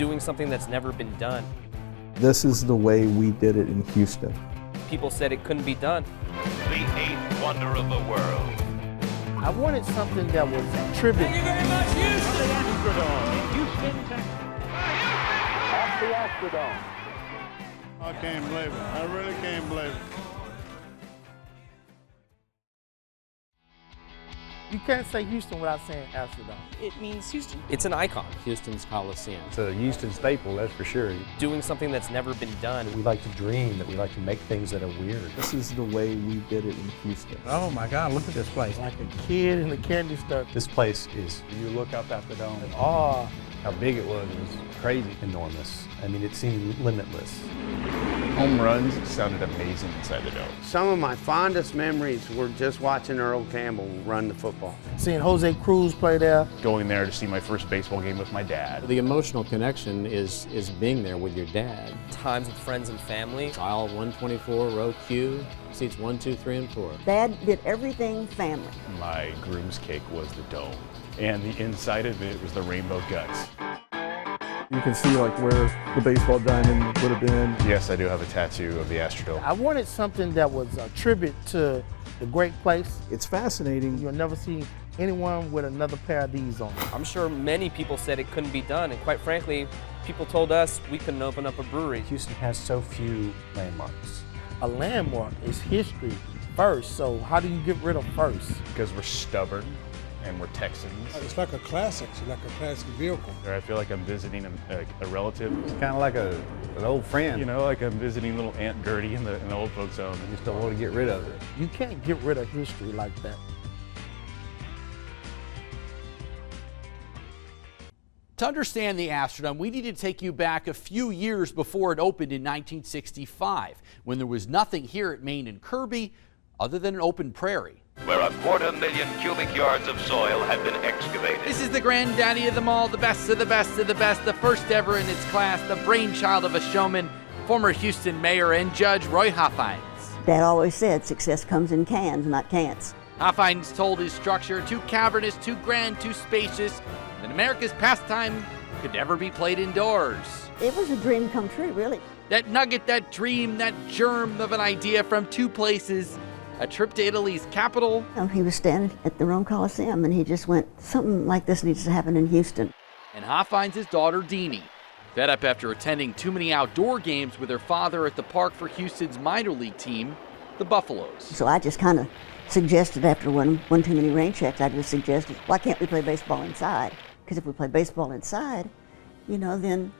doing something that's never been done. This is the way we did it in Houston. People said it couldn't be done. The eighth wonder of the world. I wanted something that was a tribute. Thank you very much, Houston. The Astrodome in Houston, Texas. At the Astrodome. I can't believe it. I really can't believe it. You can't say Houston without saying Astrodome. It means Houston. It's an icon. Houston's Coliseum. It's a Houston staple, that's for sure. Doing something that's never been done. We like to dream, that we like to make things that are weird. This is the way we did it in Houston. Oh my God, look at this place. Like a kid in a candy store. This place is, you look up at the dome, Oh, how big it was crazy. Enormous. I mean, it seemed limitless. Home runs sounded amazing inside the dome. Some of my fondest memories were just watching Earl Campbell run the football. seeing Jose Cruz play there. Going there to see my first baseball game with my dad. The emotional connection is being there with your dad. Times with friends and family. Aisle 124, row Q, seats 1, 2, 3, and 4. Dad did everything family. My groom's cake was the dome, and the inside of it was the rainbow guts. You can see like where the baseball diamond would have been. Yes, I do have a tattoo of the Astrodome. I wanted something that was a tribute to the great place. It's fascinating. You'll never see anyone with another pair of these on. I'm sure many people said it couldn't be done, and quite frankly, people told us we couldn't open up a brewery. Houston has so few landmarks. A landmark is history first, so how do you get rid of first? Because we're stubborn and we're Texans. It's like a classic. It's like a classic vehicle. Or I feel like I'm visiting a relative. It's kind of like an old friend. You know, like I'm visiting little Aunt Gertie in the old folks' home. You just don't want to get rid of it. You can't get rid of history like that. To understand the Astrodome, we need to take you back a few years before it opened in 1965, when there was nothing here at Maine and Kirby other than an open prairie. Where 250,000 cubic yards of soil had been excavated. This is the granddaddy of them all, the best of the best of the best, the first ever in its class, the brainchild of a showman, former Houston mayor and judge Roy Hoffines. Dad always said success comes in cans, not can'ts. Hoffines told his structure too cavernous, too grand, too spacious, that America's pastime could never be played indoors. It was a dream come true, really. That nugget, that dream, that germ of an idea from two places, a trip to Italy's capital. He was standing at the Rome Coliseum and he just went, something like this needs to happen in Houston. And Hoffines' daughter, Deanie, fed up after attending too many outdoor games with her father at the park for Houston's minor league team, the Buffaloes. So I just kind of suggested after one too many rain checks, I just suggested, why can't we play baseball inside? Because if we play baseball inside, you know, then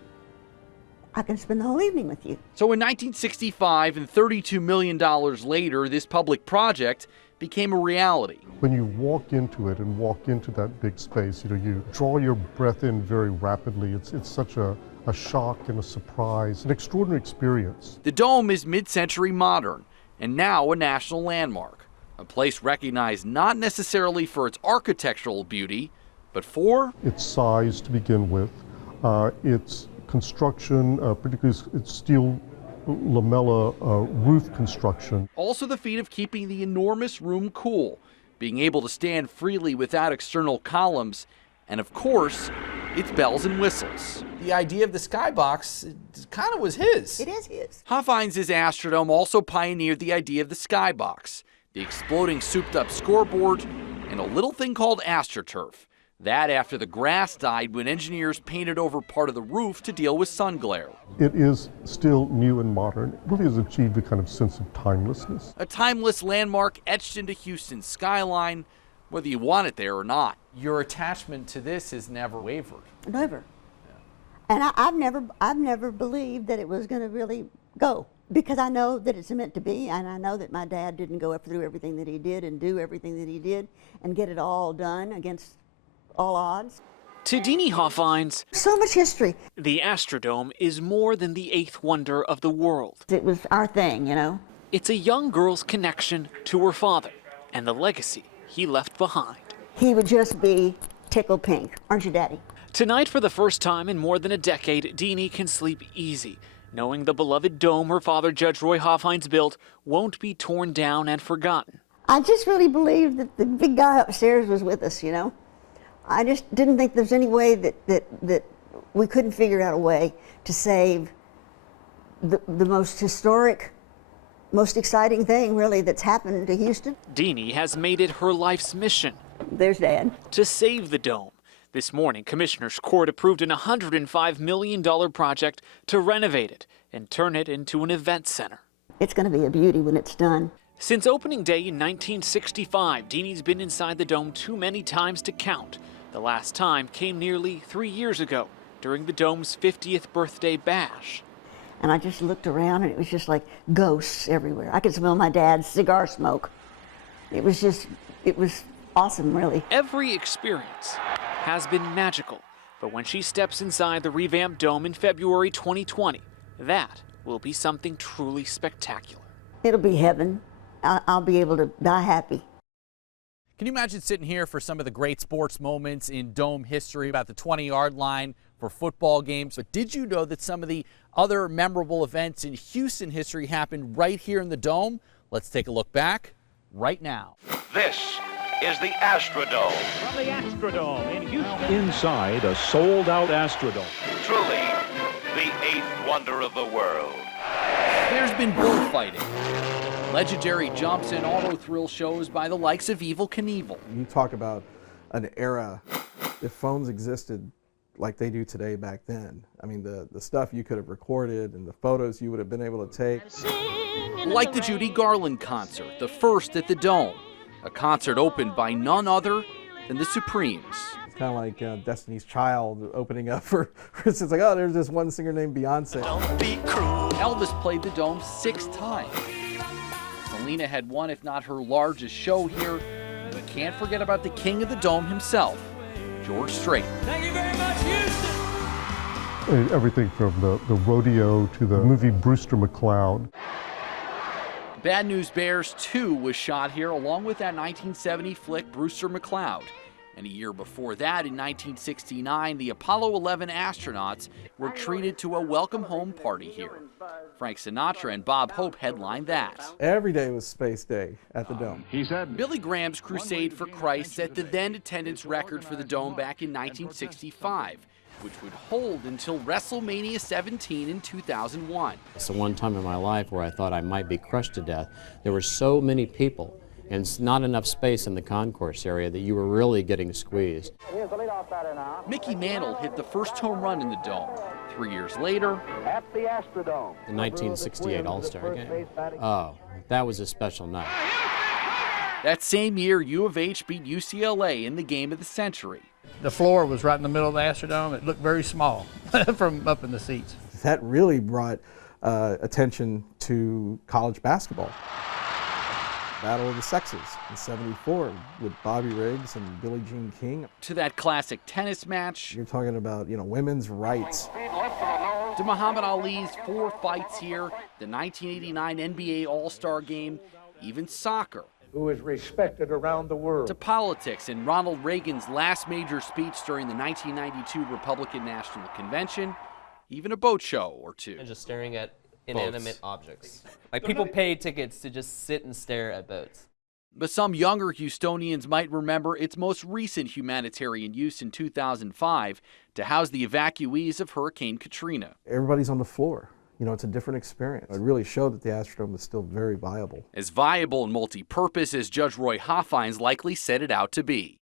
I can spend the whole evening with you. So in 1965 and $32 million later, this public project became a reality. When you walk into it and walk into that big space, you know, you draw your breath in very rapidly. It's such a shock and a surprise, an extraordinary experience. The dome is mid-century modern and now a national landmark, a place recognized not necessarily for its architectural beauty, but for its size to begin with, its construction, particularly its steel lamella roof construction. Also the feat of keeping the enormous room cool, being able to stand freely without external columns, and of course, its bells and whistles. The idea of the skybox kind of was his. It is his. Hoffines' Astrodome also pioneered the idea of the skybox, the exploding souped-up scoreboard, and a little thing called AstroTurf. That after the grass died when engineers painted over part of the roof to deal with sun glare. It is still new and modern. It really has achieved a kind of sense of timelessness. A timeless landmark etched into Houston's skyline, whether you want it there or not. Your attachment to this has never wavered. Never. Yeah. And I've never believed that it was going to really go, because I know that it's meant to be, and I know that my dad didn't go through everything that he did and do everything that he did and get it all done against all odds. To Deanie Hoffines, so much history. The Astrodome is more than the eighth wonder of the world. It was our thing, you know. It's a young girl's connection to her father and the legacy he left behind. He would just be tickled pink, aren't you, Daddy? Tonight, for the first time in more than a decade, Deanie can sleep easy, knowing the beloved dome her father, Judge Roy Hoffines, built won't be torn down and forgotten. I just really believed that the big guy upstairs was with us, you know. I just didn't think there's any way that we couldn't figure out a way to save the most historic, most exciting thing really that's happened to Houston. Deanie has made it her life's mission. There's Dad. To save the dome. This morning, Commissioners Court approved an $105 million project to renovate it and turn it into an event center. It's going to be a beauty when it's done. Since opening day in 1965, Deanie's been inside the dome too many times to count. The last time came nearly 3 years ago during the dome's 50th birthday bash. And I just looked around and it was just like ghosts everywhere. I could smell my dad's cigar smoke. It was awesome, really. Every experience has been magical, but when she steps inside the revamped dome in February 2020, that will be something truly spectacular. It'll be heaven. I'll be able to die happy. Can you imagine sitting here for some of the great sports moments in dome history, about the 20-yard line for football games? But did you know that some of the other memorable events in Houston history happened right here in the dome? Let's take a look back right now. This is the Astrodome. From the Astrodome in Houston. Inside a sold-out Astrodome. Truly, the eighth wonder of the world. There's been bullfighting, legendary jumps and auto thrill shows by the likes of Evel Knievel. You talk about an era, if phones existed like they do today back then. I mean, the stuff you could have recorded and the photos you would have been able to take. Like the Judy Garland concert, the first at the Dome, a concert opened by none other than the Supremes. It's kind of like Destiny's Child opening up for instance, like, oh, there's this one singer named Beyonce. Elvis played the Dome 6 times. Selena had one, if not her largest show here. And we can't forget about the king of the Dome himself, George Strait. Thank you very much, Houston. Everything from the rodeo to the movie Brewster McCloud. Bad News Bears 2 was shot here, along with that 1970 flick Brewster McCloud. And a year before that, in 1969, the Apollo 11 astronauts were treated to a welcome home party here. Frank Sinatra and Bob Hope headlined that. Every day was Space Day at the Dome. He said Billy Graham's Crusade for Christ set the then attendance record for the Dome back in 1965, which would hold until WrestleMania 17 in 2001. It's the one time in my life where I thought I might be crushed to death. There were so many people and not enough space in the concourse area that you were really getting squeezed. Here's the leadoff batter now. Mickey Mantle hit the first home run in the Dome. 3 years later, At the Astrodome. The 1968 All-Star Game. Oh, that was a special night. that same year U of H beat UCLA in the game of the century. The floor was right in the middle of the Astrodome. It looked very small from up in the seats. That really brought attention to college basketball. Battle of the Sexes in '74 with Bobby Riggs and Billie Jean King. To that classic tennis match. You're talking about, women's rights. To Muhammad Ali's 4 fights here, the 1989 NBA All-Star Game, even soccer. Who is respected around the world. To politics and Ronald Reagan's last major speech during the 1992 Republican National Convention, even a boat show or two. And just staring at inanimate objects. Like, people paid tickets to just sit and stare at boats. But some younger Houstonians might remember its most recent humanitarian use in 2005 to house the evacuees of Hurricane Katrina. Everybody's on the floor. It's a different experience. It really showed that the Astrodome is still very viable. As viable and multi-purpose as Judge Roy Hoffines likely set it out to be.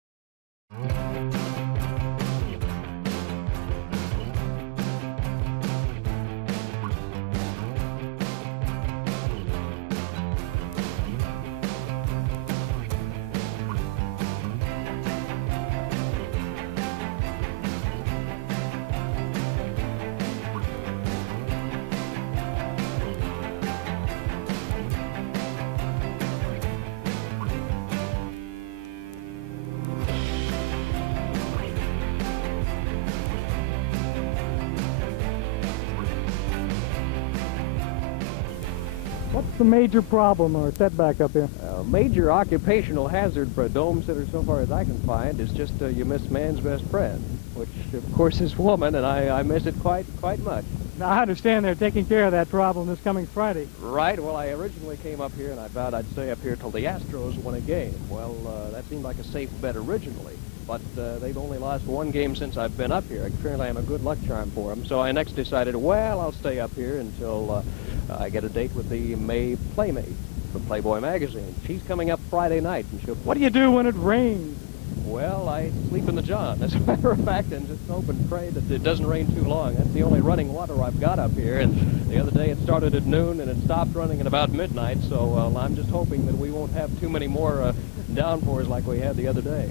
What's the major problem or setback up here? Major occupational hazard for a dome sitter, so far as I can find, is just you miss man's best friend. which of course is woman, and I miss it quite much. Now, I understand they're taking care of that problem this coming Friday. Right. Well, I originally came up here and I vowed I'd stay up here till the Astros won a game. Well, that seemed like a safe bet originally, but they've only lost one game since I've been up here. Apparently I'm a good luck charm for them. So I next decided, well, I'll stay up here until I get a date with the May Playmate from Playboy magazine. She's coming up Friday night, and she'll... What do you do when it rains? Well, I sleep in the john, as a matter of fact, and just hope and pray that it doesn't rain too long. That's the only running water I've got up here, and the other day it started at noon and it stopped running at about midnight, so I'm just hoping that we won't have too many more downpours like we had the other day.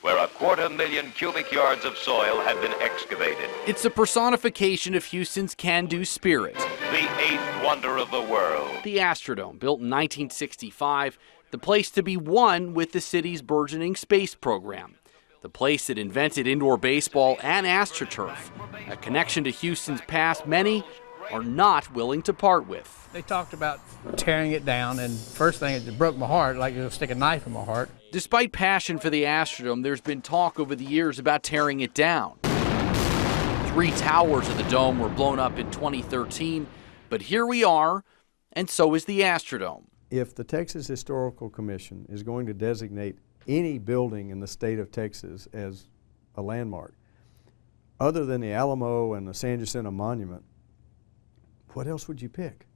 Where 250,000 cubic yards of soil had been excavated. It's a personification of Houston's can-do spirit. The eighth wonder of the world. The Astrodome, built in 1965, the place to be one with the city's burgeoning space program. The place that invented indoor baseball and AstroTurf, a connection to Houston's past many are not willing to part with. They talked about tearing it down, and first thing, it broke my heart, like it would stick a knife in my heart. Despite passion for the Astrodome, there's been talk over the years about tearing it down. 3 towers of the dome were blown up in 2013, but here we are, and so is the Astrodome. If the Texas Historical Commission is going to designate any building in the state of Texas as a landmark, other than the Alamo and the San Jacinto Monument, what else would you pick?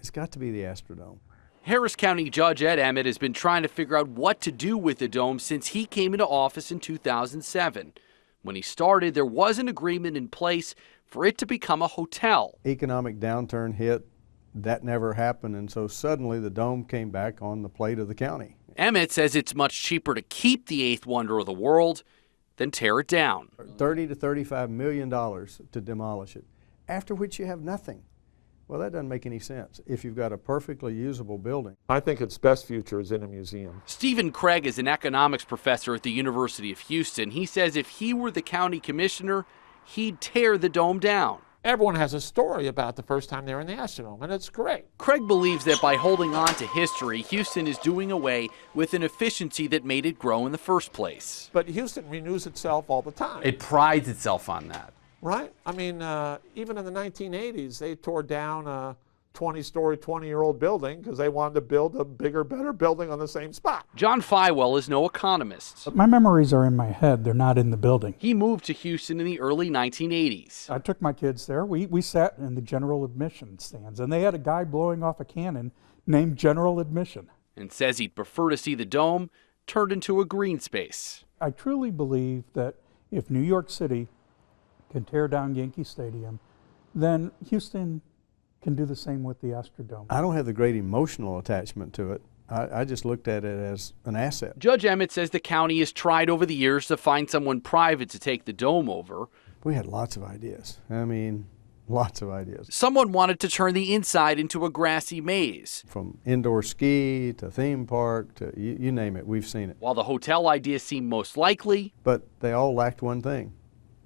It's got to be the Astrodome. Harris County Judge Ed Emmett has been trying to figure out what to do with the dome since he came into office in 2007. When he started, there was an agreement in place for it to become a hotel. Economic downturn hit, that never happened, and so suddenly the dome came back on the plate of the county. Emmett says it's much cheaper to keep the eighth wonder of the world than tear it down. $30 to $35 million to demolish it, after which you have nothing. Well, that doesn't make any sense if you've got a perfectly usable building. I think its best future is in a museum. Stephen Craig is an economics professor at the University of Houston. He says if he were the county commissioner, he'd tear the dome down. Everyone has a story about the first time they were in the Astrodome, and it's great. Craig believes that by holding on to history, Houston is doing away with an efficiency that made it grow in the first place. But Houston renews itself all the time. It prides itself on that. Right? I mean, even in the 1980s, they tore down a 20-story, 20-year-old building because they wanted to build a bigger, better building on the same spot. John Feiwell is no economist. My memories are in my head. They're not in the building. He moved to Houston in the early 1980s. I took my kids there. We sat in the general admission stands, and they had a guy blowing off a cannon named General Admission. And says he'd prefer to see the dome turned into a green space. I truly believe that if New York City can tear down Yankee Stadium, then Houston can do the same with the Astrodome. I don't have the great emotional attachment to it. I just looked at it as an asset. Judge Emmett says the county has tried over the years to find someone private to take the dome over. We had lots of ideas. I mean, lots of ideas. Someone wanted to turn the inside into a grassy maze. From indoor ski to theme park to you name it, we've seen it. While the hotel idea seemed most likely. But they all lacked one thing.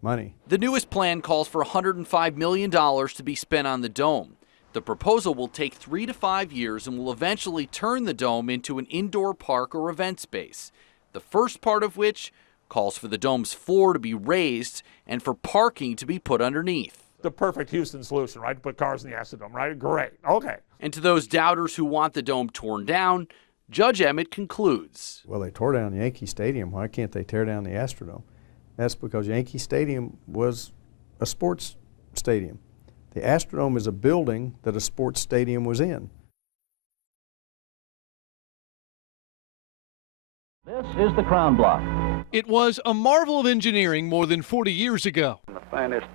Money. The newest plan calls for $105 million to be spent on the dome. The proposal will take 3 to 5 years and will eventually turn the dome into an indoor park or event space. The first part of which calls for the dome's floor to be raised and for parking to be put underneath. The perfect Houston solution, right? To put cars in the Astrodome, right? Great. Okay. And to those doubters who want the dome torn down, Judge Emmett concludes. Well, they tore down Yankee Stadium. Why can't they tear down the Astrodome? That's because Yankee Stadium was a sports stadium. The Astrodome is a building that a sports stadium was in. This is the Crown Block. It was a marvel of engineering more than 40 years ago. The finest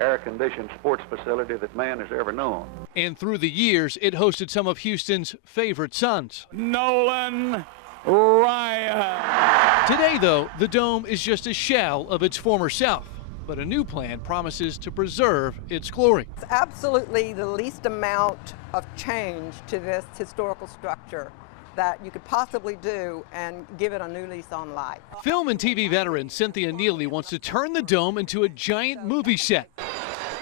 air-conditioned sports facility that man has ever known. And through the years, it hosted some of Houston's favorite sons. Nolan Ryan. Today, though, the dome is just a shell of its former self, but a new plan promises to preserve its glory. It's absolutely the least amount of change to this historical structure that you could possibly do and give it a new lease on life. Film and TV veteran Cynthia Neely wants to turn the dome into a giant movie set.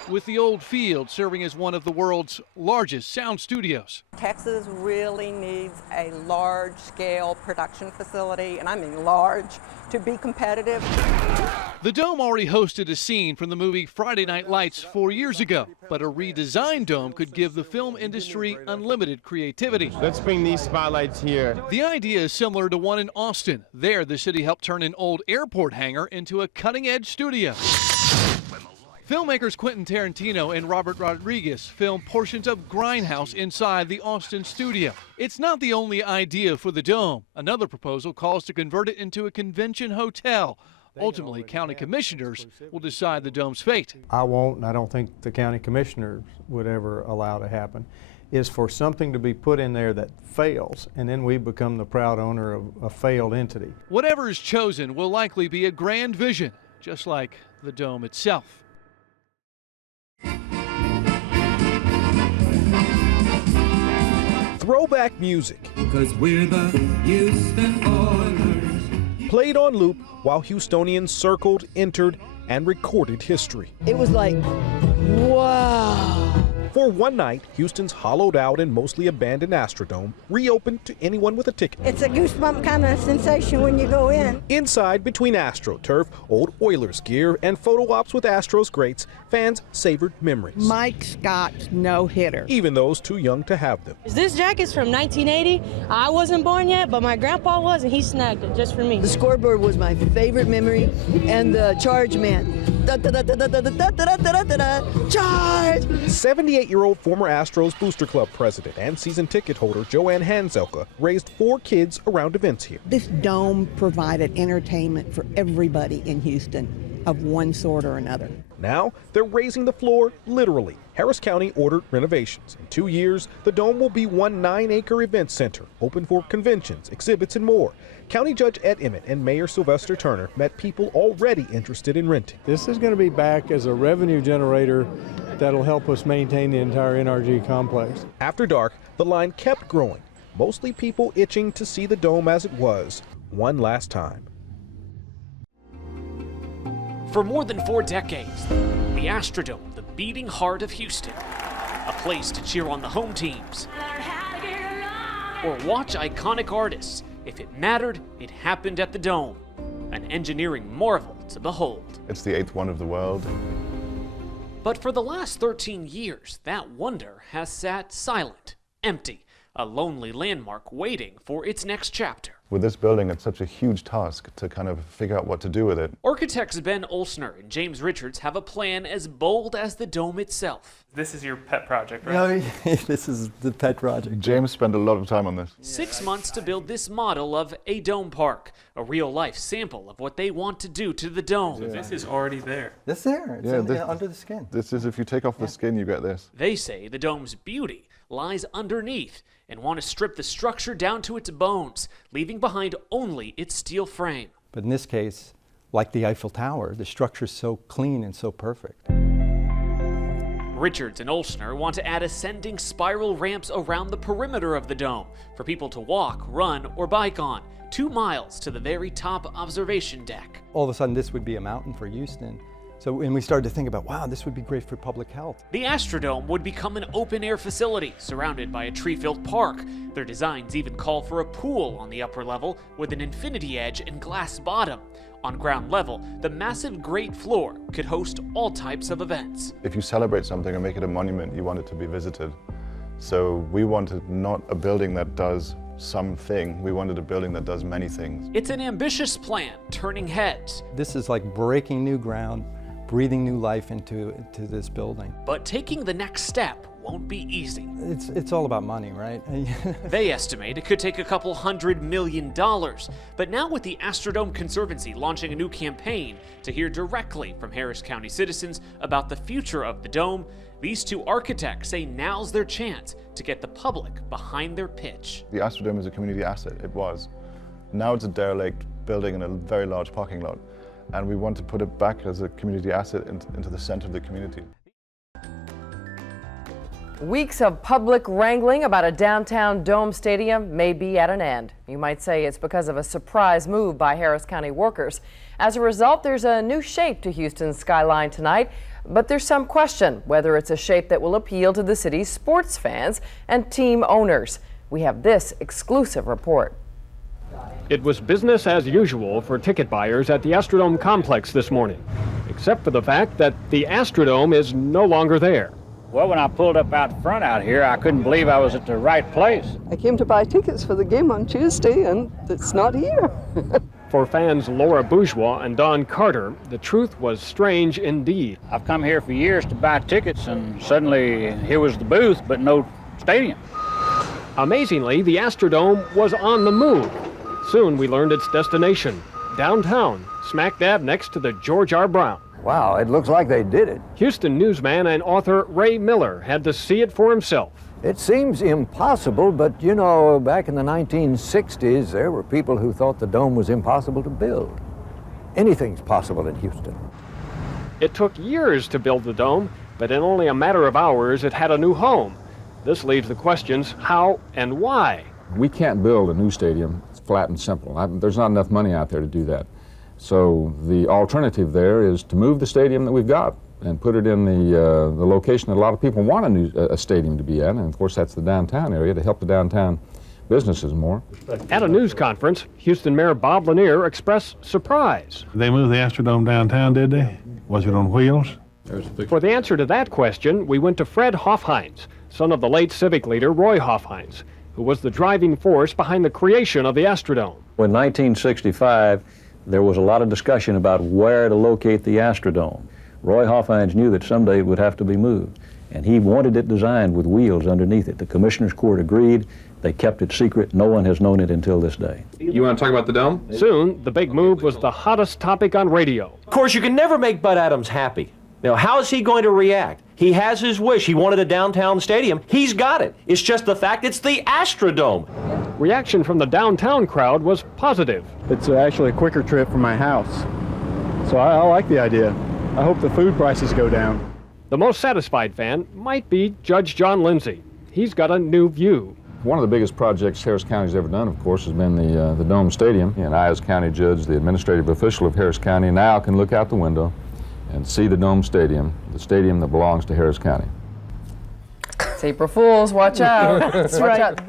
with the old field serving as one of the world's largest sound studios. Texas really needs a large-scale production facility, and I mean large, to be competitive. The Dome already hosted a scene from the movie Friday Night Lights 4 years ago, but a redesigned dome could give the film industry unlimited creativity. Let's bring these spotlights here. The idea is similar to one in Austin. There, the city helped turn an old airport hangar into a cutting-edge studio. Filmmakers Quentin Tarantino and Robert Rodriguez filmed portions of Grindhouse inside the Austin studio. It's not the only idea for the Dome. Another proposal calls to convert it into a convention hotel. Ultimately, county commissioners will decide the Dome's fate. I won't, and I don't think the county commissioners would ever allow to happen, is for something to be put in there that fails, and then we become the proud owner of a failed entity. Whatever is chosen will likely be a grand vision, just like the Dome itself. Throwback music. Because we're the Houston Oilers. Played on loop while Houstonians circled, entered, and recorded history. It was like, wow. For one night, Houston's hollowed out and mostly abandoned Astrodome reopened to anyone with a ticket. It's a goosebump kind of sensation when you go in. Inside, between AstroTurf, old Oilers gear, and photo ops with Astros greats, fans savored memories. Mike Scott's no-hitter. Even those too young to have them. This jacket's from 1980. I wasn't born yet, but my grandpa was, and he snagged it just for me. The scoreboard was my favorite memory, and the charge man. Charge! 78-year-old former Astros Booster Club president and season ticket holder Joanne Hanzelka raised 4 kids around events here. This dome provided entertainment for everybody in Houston of one sort or another. Now they're raising the floor literally. Harris County ordered renovations. In 2 years, the Dome will be one 9-acre event center, open for conventions, exhibits, and more. County Judge Ed Emmett and Mayor Sylvester Turner met people already interested in renting. This is going to be back as a revenue generator that'll help us maintain the entire NRG complex. After dark, the line kept growing, mostly people itching to see the Dome as it was, one last time. For more than 4 decades, the Astrodome, the beating heart of Houston, a place to cheer on the home teams or watch iconic artists. If it mattered, it happened at the Dome, an engineering marvel to behold. It's the 8th wonder of the world. But for the last 13 years, that wonder has sat silent, empty, a lonely landmark waiting for its next chapter. With this building, it's such a huge task to kind of figure out what to do with it. Architects Ben Olsner and James Richards have a plan as bold as the Dome itself. This is your pet project, right? No, this is the pet project. James spent a lot of time on this. 6 months to build this model of a Dome Park, a real-life sample of what they want to do to the Dome. So this is already there. It's there. It's under the skin. This is, if you take off the skin, you get this. They say the Dome's beauty lies underneath and want to strip the structure down to its bones, leaving behind only its steel frame. But in this case, like the Eiffel Tower, the structure's so clean and so perfect. Richards and Olsner want to add ascending spiral ramps around the perimeter of the Dome for people to walk, run, or bike on, 2 miles to the very top observation deck. All of a sudden, this would be a mountain for Houston. So when we started to think about, wow, this would be great for public health. The Astrodome would become an open-air facility surrounded by a tree-filled park. Their designs even call for a pool on the upper level with an infinity edge and glass bottom. On ground level, the massive Great Floor could host all types of events. If you celebrate something and make it a monument, you want it to be visited. So we wanted not a building that does something, we wanted a building that does many things. It's an ambitious plan, turning heads. This is like breaking new ground, breathing new life into this building. But taking the next step won't be easy. It's all about money, right? They estimate it could take a couple $100 million. But now with the Astrodome Conservancy launching a new campaign to hear directly from Harris County citizens about the future of the Dome, these 2 architects say now's their chance to get the public behind their pitch. The Astrodome is a community asset, it was. Now it's a derelict building in a very large parking lot. And we want to put it back as a community asset into the center of the community. Weeks of public wrangling about a downtown Dome stadium may be at an end. You might say it's because of a surprise move by Harris County workers. As a result, there's a new shape to Houston's skyline tonight. But there's some question whether it's a shape that will appeal to the city's sports fans and team owners. We have this exclusive report. It was business as usual for ticket buyers at the Astrodome complex this morning, except for the fact that the Astrodome is no longer there. Well, when I pulled up out front out here, I couldn't believe I was at the right place. I came to buy tickets for the game on Tuesday, and it's not here. For fans Laura Bourgeois and Don Carter, the truth was strange indeed. I've come here for years to buy tickets, and suddenly here was the booth, but no stadium. Amazingly, the Astrodome was on the move. Soon we learned its destination, downtown, smack dab next to the George R. Brown. Wow, it looks like they did it. Houston newsman and author Ray Miller had to see it for himself. It seems impossible, but you know, back in the 1960s, there were people who thought the dome was impossible to build. Anything's possible in Houston. It took years to build the dome, but in only a matter of hours, it had a new home. This leaves the questions how and why. We can't build a new stadium. It's flat and simple. There's not enough money out there to do that. So the alternative there is to move the stadium that we've got and put it in the location that a lot of people want a stadium to be at, and of course that's the downtown area to help the downtown businesses more. At a news conference, Houston Mayor Bob Lanier expressed surprise. They moved the Astrodome downtown, did they? Was it on wheels? For the answer to that question, we went to Fred Hofheinz, son of the late civic leader Roy Hofheinz, who was the driving force behind the creation of the Astrodome. In 1965, there was a lot of discussion about where to locate the Astrodome. Roy Hofheinz knew that someday it would have to be moved, and he wanted it designed with wheels underneath it. The Commissioners Court agreed. They kept it secret. No one has known it until this day. You want to talk about the dome? Soon, the big move was the hottest topic on radio. Of course, you can never make Bud Adams happy. Now, how is he going to react? He has his wish. He wanted a downtown stadium. He's got it. It's just the fact it's the Astrodome. Reaction from the downtown crowd was positive. It's actually a quicker trip from my house. So I like the idea. I hope the food prices go down. The most satisfied fan might be Judge John Lindsay. He's got a new view. One of the biggest projects Harris County's ever done, of course, has been the Dome Stadium. And I, as county judge, the administrative official of Harris County, now can look out the window and see the Dome Stadium, the stadium that belongs to Harris County. It's April Fools, watch out. That's Watch right. out.